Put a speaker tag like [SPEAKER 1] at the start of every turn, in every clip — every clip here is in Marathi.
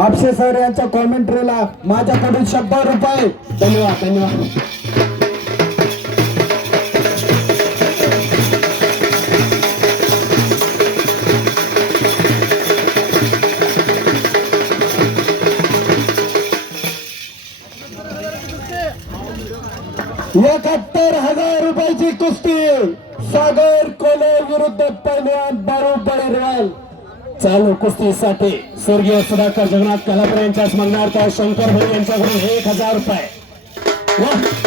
[SPEAKER 1] आपशे सर यांच्या कॉमेंट्रीला माझ्याकडून शंभर रुपये. धन्यवाद धन्यवाद. एकाहत्तर हजार रुपयाची कुस्ती. सागर कोले विरुद्ध पैलवान बारू बळीरवाल चालू कुस्तीसाठी स्वर्गीय सुधाकर जगन्नाथ कलापर यांच्या स्मरणार्थ शंकर भाऊ यांच्याकडून एक हजार रुपये.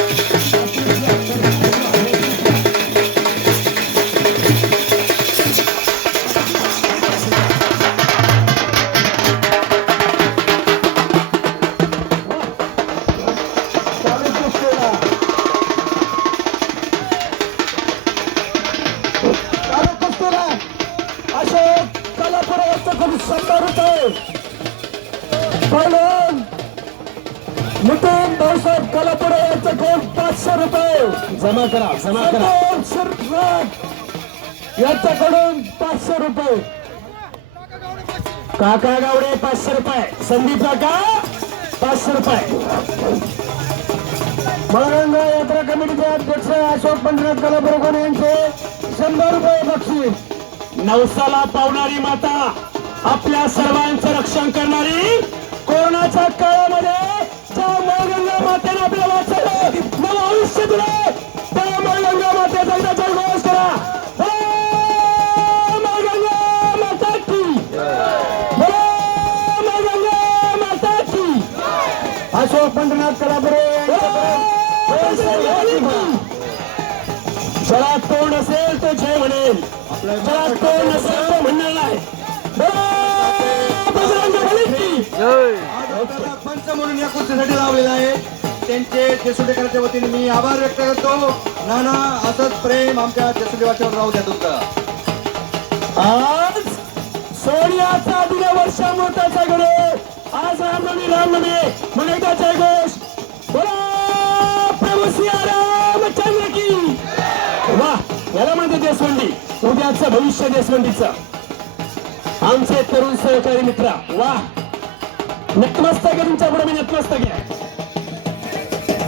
[SPEAKER 1] यांच्याकडून शंभर रुपये. पहिलवान नितीन भाऊसाहेब कलापुरा यांच्याकडून पाचशे रुपये. जमा करा जमा करा. यांच्याकडून पाचशे रुपये. काका गावडे पाचशे रुपये. संदीप काका पाचशे रुपये. मळगंगा यात्रा कमिटीचे अध्यक्ष अशोक पंढरनाथ कलापुरकर यांचे? शंभर रुपये बक्षीस. नवसाला पावणारी माता. आपल्या सर्वांचं रक्षण करणारी कोरोनाच्या काळामध्ये ज्या मळगंगा मातेने आपल्याला वाचवलं. मला आयुष्य दिलं. त्या मळगंगा मातेचा एकदा जयघोष करा. पंढरनाथ कलापुरे ज्याला तोंड असेल तो जय म्हणेल ज्याला तोंड नसेल
[SPEAKER 2] पंच म्हणून या कुस्तीसाठी लावलेला आहे त्यांचे जेसुडेकरांच्या वतीने मी आभार व्यक्त करतो नाना असंच प्रेम आमच्या जेसुडे वाट्यावर राहू द्या तुमचा
[SPEAKER 1] आज सोनियाचा दिल्या वर्षा मोठाचा गडे आज रामनवी रामनवी म्हणून एकदा जय घोष बोला प्रभू सियारामचंद्र की वा याला म्हणते देशवंडी. उद्याचं भविष्य देशवंडीचं. आमचे तरुण सहकारी मित्र वा. नतमस्तक तुमच्यापुढे मी नतमस्तक आहे.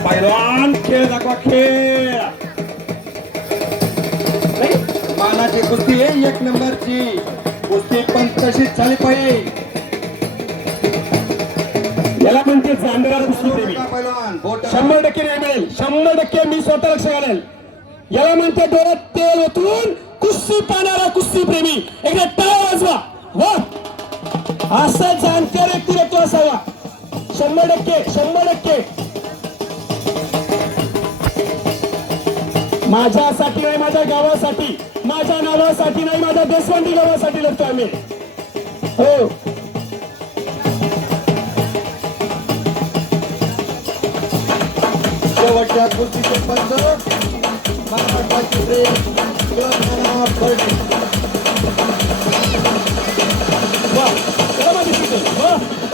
[SPEAKER 2] पैलवान खेळ दाखवा खेळ. मानाची कुस्ती आहे एक नंबरची. कुस्ती पण तशीच झाली पाहिजे.
[SPEAKER 1] याला म्हणते जाणकार कुस्ती शंभर टक्के नाही मिळेल. शंभर टक्के मी स्वतः लक्ष घालेल. याला म्हणते डोळ्यात तेल ओतून कुस्ती पाहणारा कुस्ती प्रेमी एकदा टाळ वाजवा. वा असं जाणकार व्यक्तिमत्व असावा. शंभर टक्के शंभर टक्के. माझ्यासाठी नाही माझ्या गावासाठी. माझ्या नावासाठी नाही माझ्या देशवंती गावासाठी लढतो आम्ही. हो.
[SPEAKER 2] शेवटच्या कुस्तीचे पंच. महाराष्ट्राचे प्रेम तेलंगणा फडणे.
[SPEAKER 1] वा चला माझी सीट. वा
[SPEAKER 3] लोकांची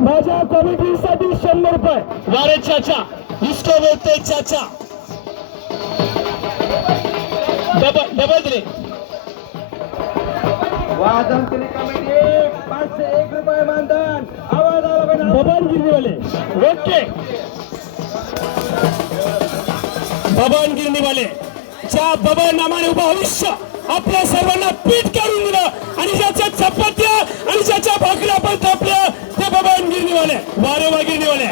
[SPEAKER 1] माझ्या कमिटीसाठी शंभर रुपये. वारे चाचा इसको बोलते चाचा. डबल डबल दिले.
[SPEAKER 2] वादन केली कमिटी एक आवाज आला
[SPEAKER 1] ओके. ज्या बबन नामाने उभं आयुष्य आपल्या सर्वांना पीठ काढून दिलं
[SPEAKER 2] आणि ज्याच्या चपात्या आणि ज्याच्या भाकऱ्या पण थापल्या ते बबन गिरणीवाले वारे वा गिरणीवाले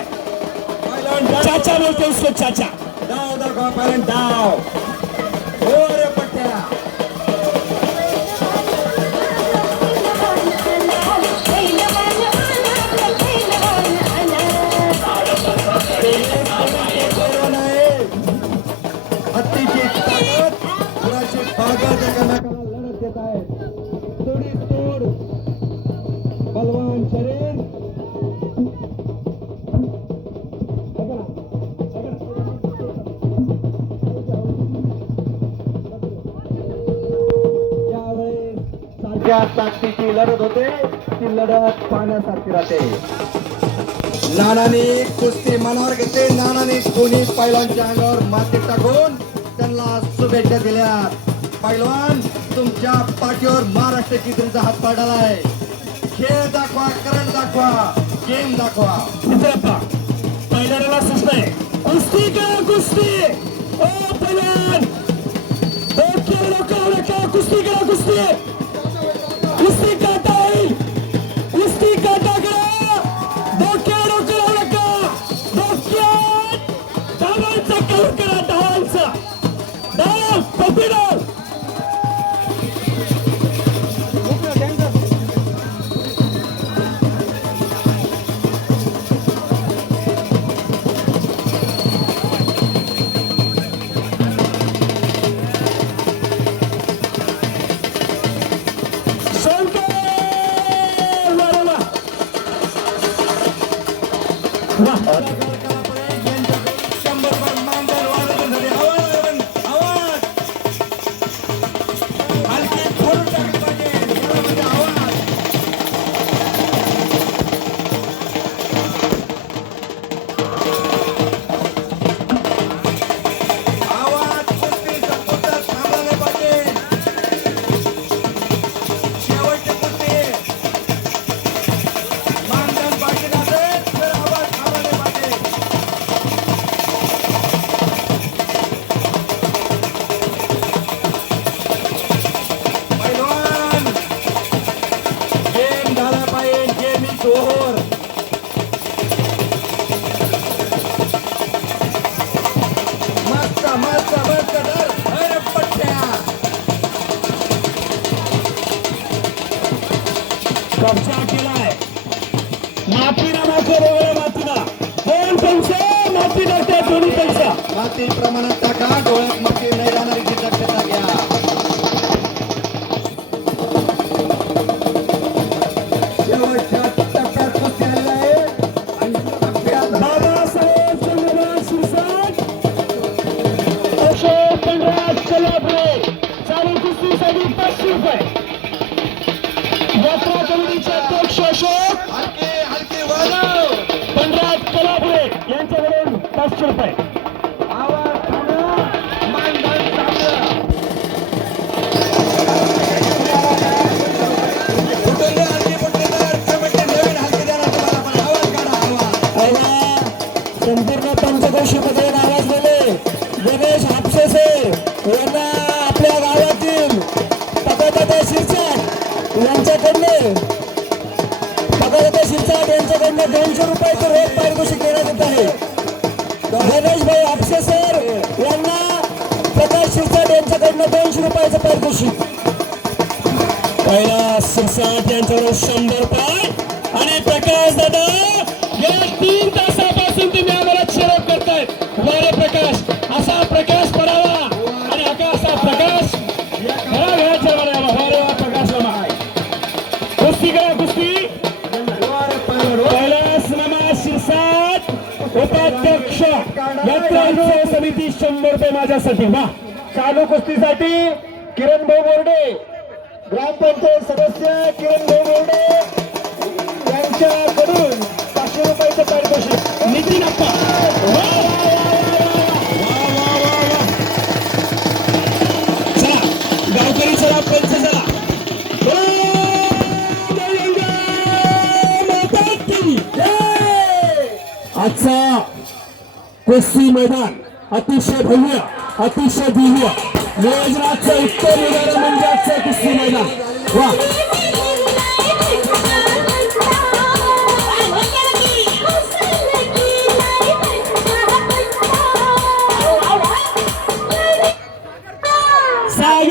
[SPEAKER 2] चाचा बोलते उसको चाचा. डाव दाव पर्यंत डाव सारख्या ताकदीची लढत होते ती लढत पाहण्यासारखी राहते. नानाने कुस्ती मनावर घेतली नानाने दोन्ही पैलवानच्या अंगावर माती टाकून त्यांना शुभेच्छा दिल्या. पैलवान तुमच्या पाठीवर महाराष्ट्र चित्रीचा हात पाडाला खेळ दाखवा करंट दाखवा गेम दाखवा.
[SPEAKER 1] मित्रप्पा पहिल्याला सुचत आहे कुस्ती का कुस्ती? ओ पैलवान! कुस्ती का कुस्ती?
[SPEAKER 2] Africa.
[SPEAKER 1] कब्जा केलाय मातीला मात्र वेगळ्या मातीला. दोन पैसे? माती टाकते दोन्ही पैसा.
[SPEAKER 2] माती प्रमाणात टाका डोळ्यात मक्की नाही जाणारी
[SPEAKER 1] पाचशे रुपये. संपूर्ण पंचकोशी मध्ये आवाज दिले गणेश हापसेसे यांना आपल्या गावातील पदापदा शिरसाट यांच्याकडनं पदापदा शिरसाट यांच्याकडनं दोनशे रुपयाचं रोख पारितोषिक देण्यात येत आहे. गणेश भाई हापसे सर यांना प्रकाश शिरसाट यांच्याकडनं दोनशे रुपयाचं पारितोषिक पहिला शिरसाट यांच्यावर शंभर रुपये आणि प्रकाश दादा या तीन तासापासून तुम्ही आम्हाला क्षरप करताय. वारे प्रकाश असा प्रकाश पडावा आणि अका असा प्रकाश खरा घ्यायचा मला वारे वा प्रकाश मामा कुस्ती करा कुस्ती. कैलास मामा शिरसाट. उपाध्यक्ष यात्रा उत्सव समिती शंभर रुपये माझ्यासाठी. वा. चालू कुस्तीसाठी किरण भाऊ बोर्डे ग्रामपंचायत सदस्य किरण भाऊ बोर्डे यांच्या कुस्ती मैदान अतिशय भव्य अतिशय दिव्य. नियोजनाचं उत्तर उदाहरण म्हणजे आजचं कुस्ती मैदान. वा.